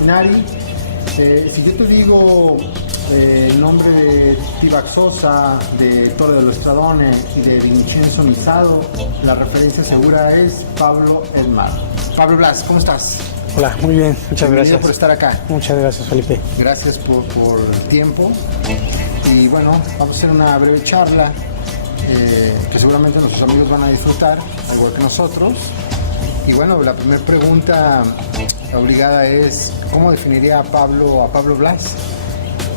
Mastinari. Si yo te digo el nombre de Tibac Sosa, de Torre de los Stradone y de Vincenzo Misado, la referencia segura es Pablo Edmar. Pablo Blas, ¿cómo estás? Hola, muy bien, muchas gracias por estar acá. Muchas gracias, Felipe. Gracias por el tiempo. Y bueno, vamos a hacer una breve charla que seguramente nuestros amigos van a disfrutar, al igual que nosotros. Y bueno, la primera pregunta obligada es, ¿cómo definiría a Pablo Blas?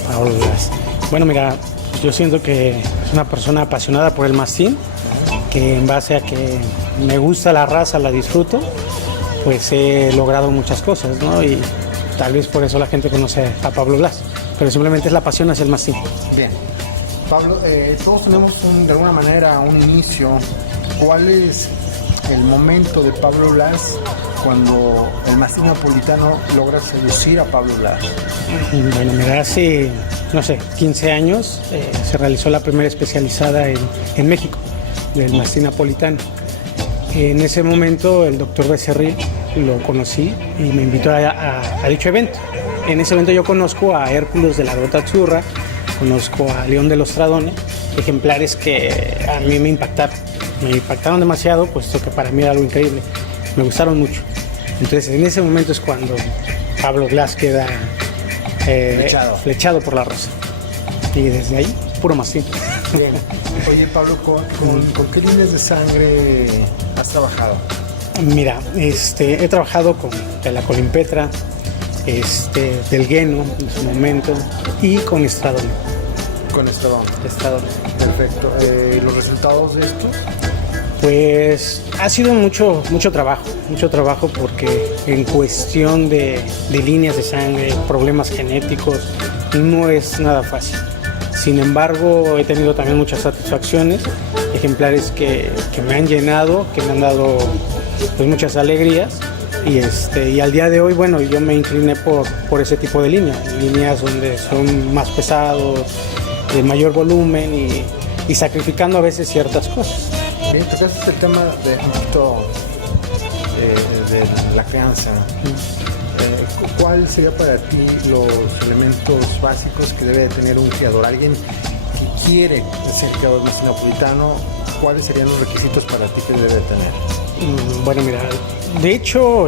Pablo Blas. Bueno, mira, yo siento que es una persona apasionada por el mastín, que en base a que me gusta la raza, la disfruto, pues he logrado muchas cosas, ¿no? Y tal vez por eso la gente conoce a Pablo Blas, pero simplemente es la pasión hacia el mastín. Bien. Pablo, todos tenemos de alguna manera un inicio. ¿Cuál es el momento de Pablo Blas cuando el mastín napolitano logra seducir a Pablo Blas? Bueno, mira, hace, 15 años se realizó la primera especializada en México del mastín napolitano. En ese momento el doctor Becerril lo conocí y me invitó a dicho evento. En ese evento yo conozco a Hércules de la Gota Azzurra, conozco a León de los Stradone, ejemplares que a mí me impactaron demasiado, puesto que para mí era algo increíble, me gustaron mucho. Entonces en ese momento es cuando Pablo Blas queda flechado por la raza. Y desde ahí, puro mastín. Bien. Oye, Pablo, ¿con qué líneas de sangre has trabajado? Mira, he trabajado con la Colimpetra, del Gueno en su momento y con Stradone. Con Stradone. Stradone. Perfecto. ¿Los resultados de esto? Pues ha sido mucho trabajo porque en cuestión de líneas de sangre, problemas genéticos, no es nada fácil. Sin embargo, he tenido también muchas satisfacciones, ejemplares que me han llenado, que me han dado pues muchas alegrías y al día de hoy, bueno, yo me incliné por ese tipo de líneas donde son más pesados, de mayor volumen y sacrificando a veces ciertas cosas. Bien, tocaste el tema de un poquito de la crianza. ¿Cuál sería para ti los elementos básicos que debe de tener un criador? Alguien que quiere ser criador mastín napolitano, ¿cuáles serían los requisitos para ti que debe de tener? Bueno, mira, de hecho,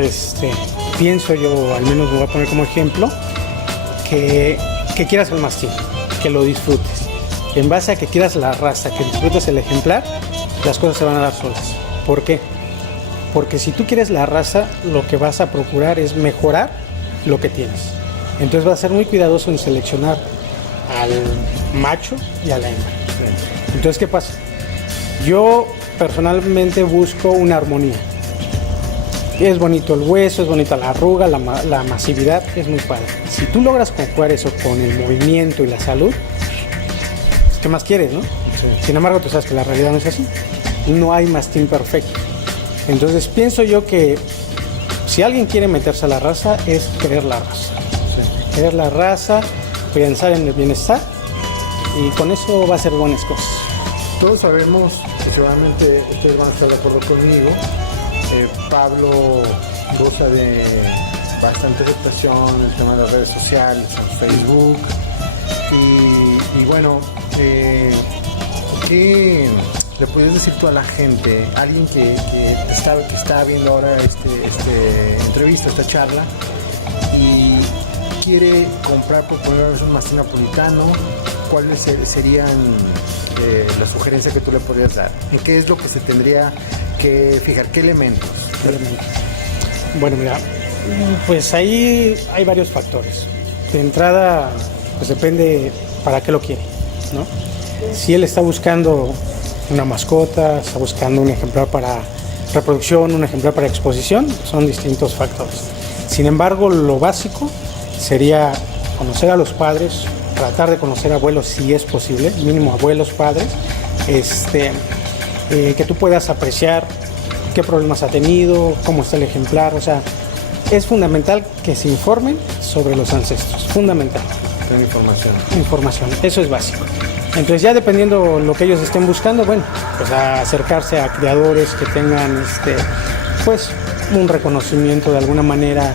pienso yo, al menos me voy a poner como ejemplo, que quieras el mastín, que lo disfrutes. En base a que quieras la raza, que disfrutes el ejemplar, las cosas se van a dar solas. ¿Por qué? Porque si tú quieres la raza, lo que vas a procurar es mejorar lo que tienes. Entonces vas a ser muy cuidadoso en seleccionar al macho y a la hembra. Entonces, ¿qué pasa? Yo personalmente busco una armonía. Es bonito el hueso, es bonita la arruga, la masividad, es muy padre. Si tú logras conjugar eso con el movimiento y la salud, ¿qué más quieres, no? Sí. Sin embargo, tú sabes que la realidad no es así. No hay mastín perfecto. Entonces pienso yo que si alguien quiere meterse a la raza es querer la raza. Sí. Querer la raza, pensar en el bienestar y con eso va a hacer buenas cosas. Todos sabemos, y seguramente ustedes van a estar de acuerdo conmigo, Pablo goza de bastante reputación en el tema de las redes sociales, en Facebook. Y bueno, ¿qué le puedes decir tú a la gente, alguien que está viendo ahora esta entrevista, esta charla, y quiere comprar por primera vez un mastín napolitano? ¿Cuáles serían las sugerencias que tú le podrías dar? ¿En qué es lo que se tendría que fijar? ¿Qué elementos? Bueno, mira, pues ahí hay varios factores. De entrada, pues depende para qué lo quiere, ¿no? Si él está buscando una mascota, está buscando un ejemplar para reproducción, un ejemplar para exposición, son distintos factores. Sin embargo, lo básico sería conocer a los padres, tratar de conocer abuelos si es posible, mínimo abuelos, padres, que tú puedas apreciar qué problemas ha tenido, cómo está el ejemplar, o sea, es fundamental que se informen sobre los ancestros, fundamental. Tener Información, eso es básico. Entonces ya dependiendo lo que ellos estén buscando, bueno, pues a acercarse a criadores que tengan pues un reconocimiento de alguna manera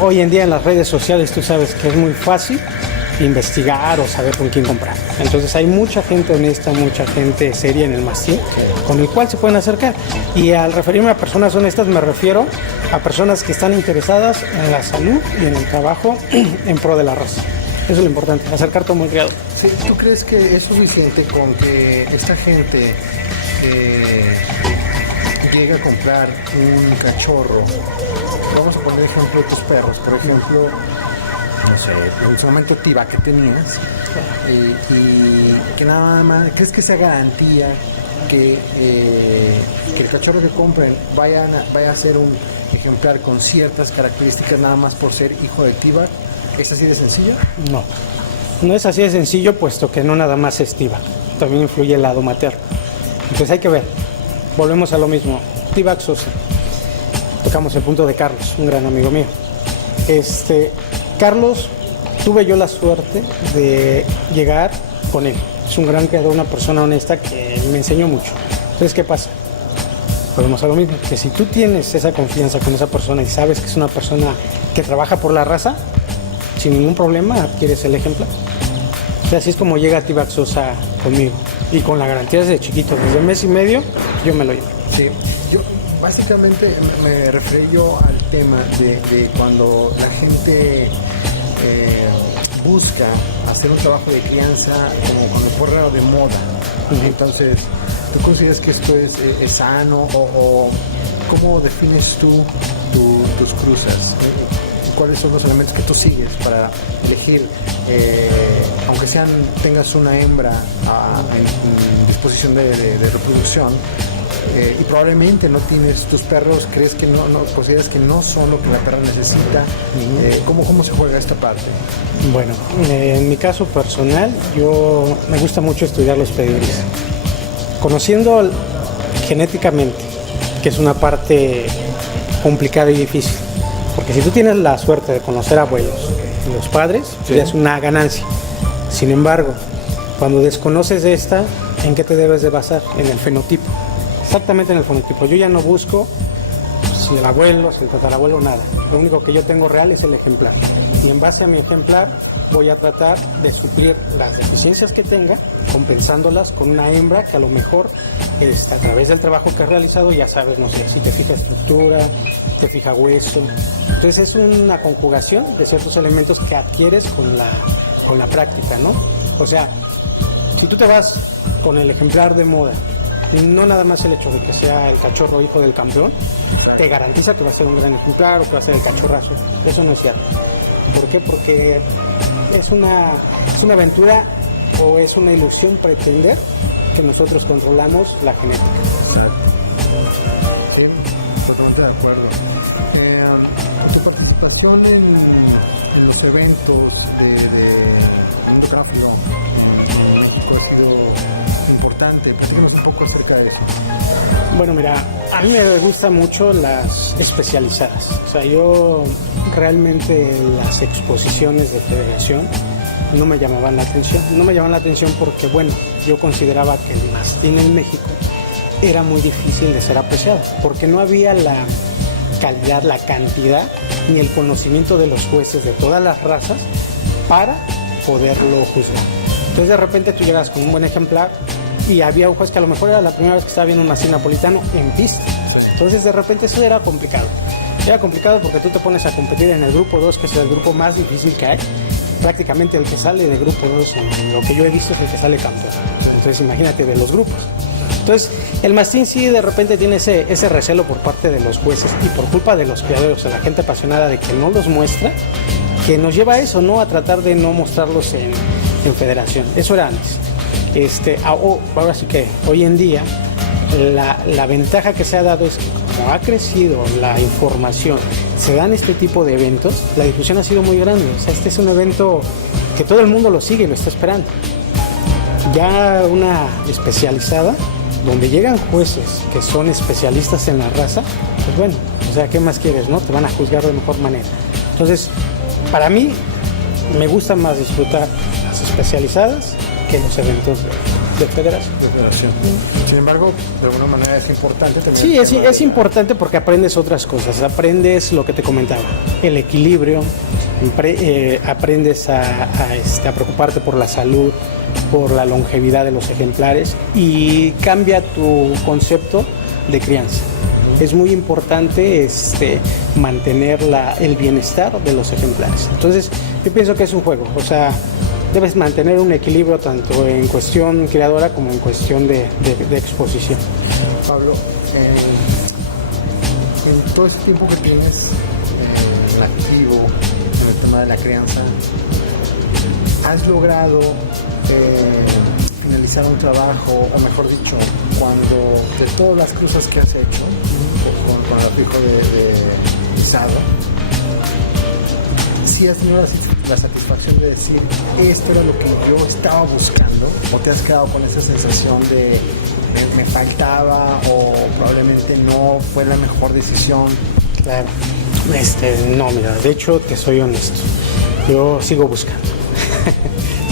Hoy en día en las redes sociales tú sabes que es muy fácil investigar o saber con quién comprar. Entonces hay mucha gente honesta, mucha gente seria en el mastín con el cual se pueden acercar. Y al referirme a personas honestas me refiero a personas que están interesadas en la salud y en el trabajo en pro de la raza. Eso es lo importante, acercarte a un buen criado. Sí, ¿tú crees que es suficiente con que esta gente llegue a comprar un cachorro? Vamos a poner ejemplo de tus perros, por ejemplo, no sé, en su momento Tiba que tenías, y que nada más, ¿crees que sea garantía que el cachorro que compren vaya a ser un ejemplar con ciertas características nada más por ser hijo de Tiba? ¿Es así de sencillo? No, no es así de sencillo, puesto que no nada más es Tiba, también influye el lado materno. Entonces hay que ver, volvemos a lo mismo, Tiba Sosa. Tocamos el punto de Carlos, un gran amigo mío. Carlos, tuve yo la suerte de llegar con él. Es un gran creador, una persona honesta que me enseñó mucho. Entonces, ¿qué pasa? Volvemos a lo mismo, que si tú tienes esa confianza con esa persona y sabes que es una persona que trabaja por la raza, sin ningún problema adquieres el ejemplar. O sea, así es como llega T-Back Sosa conmigo. Y con la garantía desde chiquito, desde mes y medio, yo me lo llevo. Sí, yo básicamente me referí yo al tema de cuando la gente busca hacer un trabajo de crianza como cuando fuera de moda. Entonces, ¿tú consideras que esto es sano o cómo defines tú tus cruzas? ¿Cuáles son los elementos que tú sigues para elegir, aunque tengas una hembra en disposición de reproducción, y probablemente no tienes tus perros, crees que no consideras que no son lo que la perra necesita? ¿Cómo se juega esta parte? Bueno, en mi caso personal, yo me gusta mucho estudiar los pedigrees. Conociendo genéticamente, que es una parte complicada y difícil, porque si tú tienes la suerte de conocer abuelos y los padres, sí, ya es una ganancia. Sin embargo, cuando desconoces de esta, ¿en qué te debes de basar? En el fenotipo. Exactamente en el fenotipo. Yo ya no busco si el abuelo, si el tatarabuelo, nada. Lo único que yo tengo real es el ejemplar. Y en base a mi ejemplar voy a tratar de suplir las deficiencias que tenga, compensándolas con una hembra que a lo mejor a través del trabajo que has realizado, ya sabes, no sé, si te fija estructura, te fija hueso. Entonces es una conjugación de ciertos elementos que adquieres con la práctica, ¿no? O sea, si tú te vas con el ejemplar de moda, no nada más el hecho de que sea el cachorro hijo del campeón, te garantiza que va a ser un gran ejemplar o que va a ser el cachorrazo. Eso no es cierto. ¿Por qué? Porque es una aventura o es una ilusión pretender que nosotros controlamos la genética. Exacto. Sí, totalmente de acuerdo. Tu participación en los eventos de mundo gráfico en México ha sido importante. Platícanos un poco acerca de eso. Bueno, mira, a mí me gustan mucho las especializadas. O sea, yo realmente las exposiciones de federación no me llamaban la atención. No me llamaban la atención porque, bueno, yo consideraba que el mastín en México era muy difícil de ser apreciado, porque no había la calidad, la cantidad, ni el conocimiento de los jueces de todas las razas para poderlo juzgar. Entonces de repente tú llegas con un buen ejemplar y había un juez que a lo mejor era la primera vez que estaba viendo un mastín napolitano en pista. Entonces de repente eso era complicado. Era complicado porque tú te pones a competir en el grupo 2, que es el grupo más difícil que hay. Prácticamente el que sale de grupo 2, en lo que yo he visto, es el que sale campeón. Entonces imagínate de los grupos. Entonces el mastín sí de repente tiene ese recelo por parte de los jueces y por culpa de los criadores, de la gente apasionada de que no los muestra, que nos lleva a eso, ¿no? A tratar de no mostrarlos en federación. Eso era antes. Ahora sí que hoy en día la ventaja que se ha dado es que como ha crecido la información, se dan este tipo de eventos, la difusión ha sido muy grande. O sea, este es un evento que todo el mundo lo sigue y lo está esperando. Ya una especializada, donde llegan jueces que son especialistas en la raza, pues bueno, o sea, ¿qué más quieres, no? Te van a juzgar de mejor manera. Entonces, para mí, me gusta más disfrutar las especializadas que los eventos de federación. Sin embargo, de alguna manera es importante también. Sí, es importante porque aprendes otras cosas. Aprendes lo que te comentaba, el equilibrio, aprendes a preocuparte por la salud, por la longevidad de los ejemplares y cambia tu concepto de crianza. Es muy importante mantener el bienestar de los ejemplares. Entonces, yo pienso que es un juego. O sea, debes mantener un equilibrio tanto en cuestión criadora como en cuestión de exposición. Pablo, en todo ese tiempo que tienes activo en el tema de la crianza, ¿has logrado finalizar un trabajo, o mejor dicho, cuando de todas las cosas que has hecho con el hijo de Isado, si has tenido la satisfacción de decir esto era lo que yo estaba buscando, o te has quedado con esa sensación de me faltaba o probablemente no fue la mejor decisión? Claro. No, mira, de hecho te soy honesto, yo sigo buscando.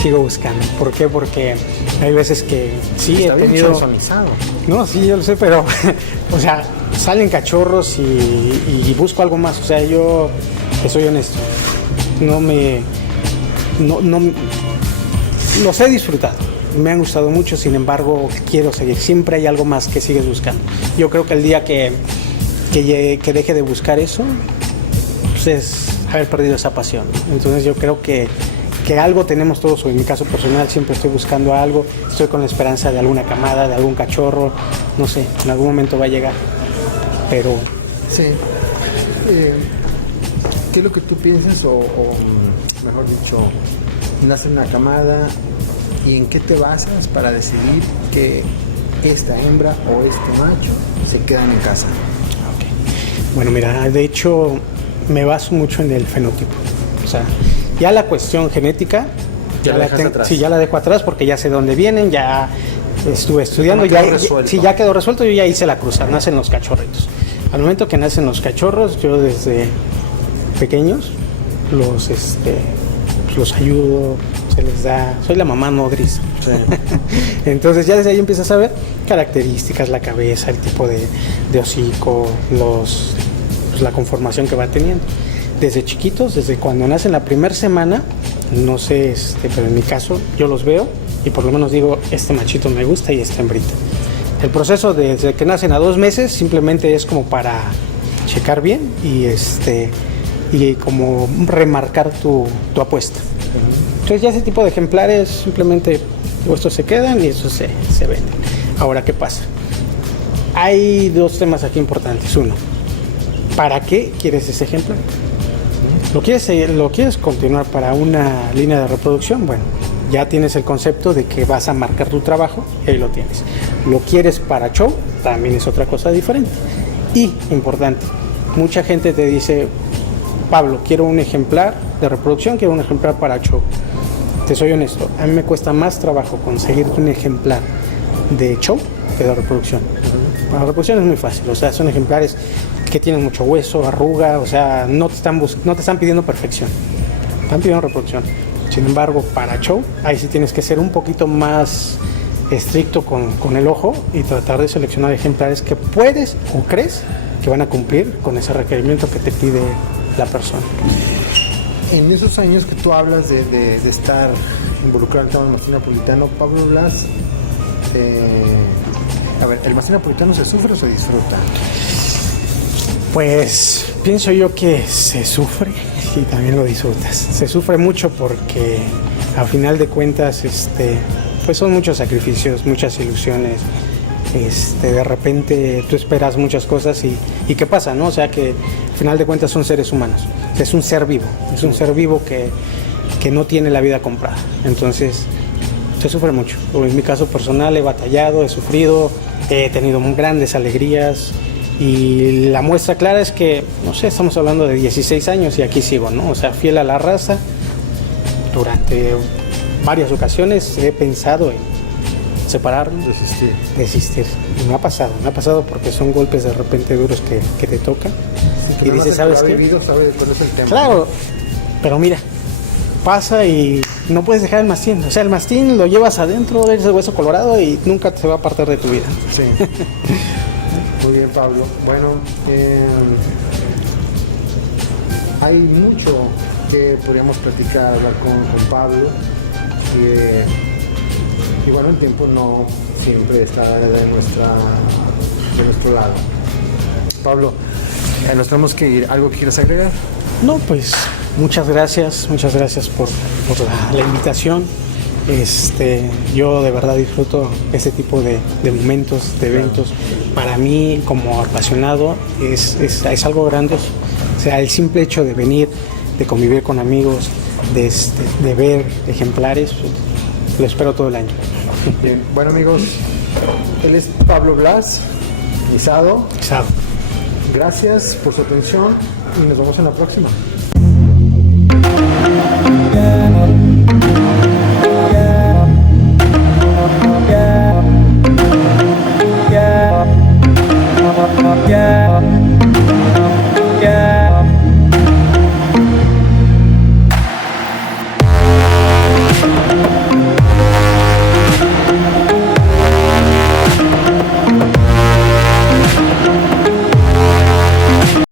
Sigo buscando. ¿Por qué? Porque hay veces que sí está he tenido. Bien personalizado. No, sí, yo lo sé, pero o sea, salen cachorros y busco algo más. O sea, yo te soy honesto. No los he disfrutado. Me han gustado mucho, sin embargo, quiero seguir. Siempre hay algo más que sigues buscando. Yo creo que el día que deje de buscar eso, pues es haber perdido esa pasión. Entonces yo creo que algo tenemos todos, o en mi caso personal siempre estoy buscando algo, estoy con la esperanza de alguna camada, de algún cachorro, no sé, en algún momento va a llegar, pero... Sí. ¿Qué es lo que tú piensas, o mejor dicho, nace una camada y en qué te basas para decidir que esta hembra o este macho se quedan en casa? Okay. Bueno, mira, de hecho me baso mucho en el fenotipo, o sea, ya la cuestión genética, ya la dejo atrás porque ya sé dónde vienen, ya estuve estudiando, ya quedó resuelto, yo ya hice la cruzada, nacen los cachorritos. Al momento que nacen los cachorros, yo desde pequeños los ayudo, se les da, soy la mamá nodriza. Sí. Entonces ya desde ahí empiezas a ver características, la cabeza, el tipo de hocico, la conformación que va teniendo. Desde chiquitos, desde cuando nacen la primera semana, no sé, pero en mi caso yo los veo y por lo menos digo, este machito me gusta y esta hembrita. El proceso desde que nacen a 2 meses simplemente es como para checar bien y como remarcar tu apuesta. Entonces ya ese tipo de ejemplares simplemente estos se quedan y estos se venden. Ahora, ¿qué pasa? Hay 2 temas aquí importantes. Uno, ¿para qué quieres ese ejemplar? ¿Lo quieres continuar para una línea de reproducción? Bueno, ya tienes el concepto de que vas a marcar tu trabajo y ahí lo tienes. ¿Lo quieres para show? También es otra cosa diferente. Y, importante, mucha gente te dice, Pablo, quiero un ejemplar de reproducción, quiero un ejemplar para show. Te soy honesto, a mí me cuesta más trabajo conseguir un ejemplar de show que de reproducción. La reproducción es muy fácil, o sea, son ejemplares que tienen mucho hueso, arruga, o sea, no te están pidiendo perfección, están pidiendo reproducción. Sin embargo, para show, ahí sí tienes que ser un poquito más estricto con el ojo y tratar de seleccionar ejemplares que puedes o crees que van a cumplir con ese requerimiento que te pide la persona. En esos años que tú hablas de estar involucrado en el tema del mastín napolitano, Pablo Blas, ¿el mastín napolitano se sufre o se disfruta? Pues pienso yo que se sufre y también lo disfrutas. Se sufre mucho porque a final de cuentas pues son muchos sacrificios, muchas ilusiones. De repente tú esperas muchas cosas y ¿qué pasa? ¿No? O sea que al final de cuentas son seres humanos. Es un ser vivo que no tiene la vida comprada. Entonces se sufre mucho. En mi caso personal he batallado, he sufrido, he tenido grandes alegrías. Y la muestra clara es que, no sé, estamos hablando de 16 años y aquí sigo, ¿no? O sea, fiel a la raza. Durante varias ocasiones he pensado en separarme, desistir. Y me ha pasado porque son golpes de repente duros que te tocan. Sí, y dices, ¿sabes qué? Vivido, sabe cuál es el tema. Claro, pero mira, pasa y no puedes dejar el mastín. O sea, el mastín lo llevas adentro de ese hueso colorado y nunca se va a apartar de tu vida. Sí. Muy bien, Pablo. Bueno, hay mucho que podríamos platicar, hablar con Pablo. Y bueno, el tiempo no siempre está de nuestro lado. Pablo, nos tenemos que ir. ¿Algo que quieras agregar? No, pues muchas gracias por la invitación. Yo de verdad disfruto este tipo de momentos, de eventos. Para mí, como apasionado, es algo grandioso. O sea, el simple hecho de venir, de convivir con amigos, de ver ejemplares, lo espero todo el año. Bien, bueno amigos, él es Pablo Blas, Guisado. Chao. Gracias por su atención y nos vemos en la próxima.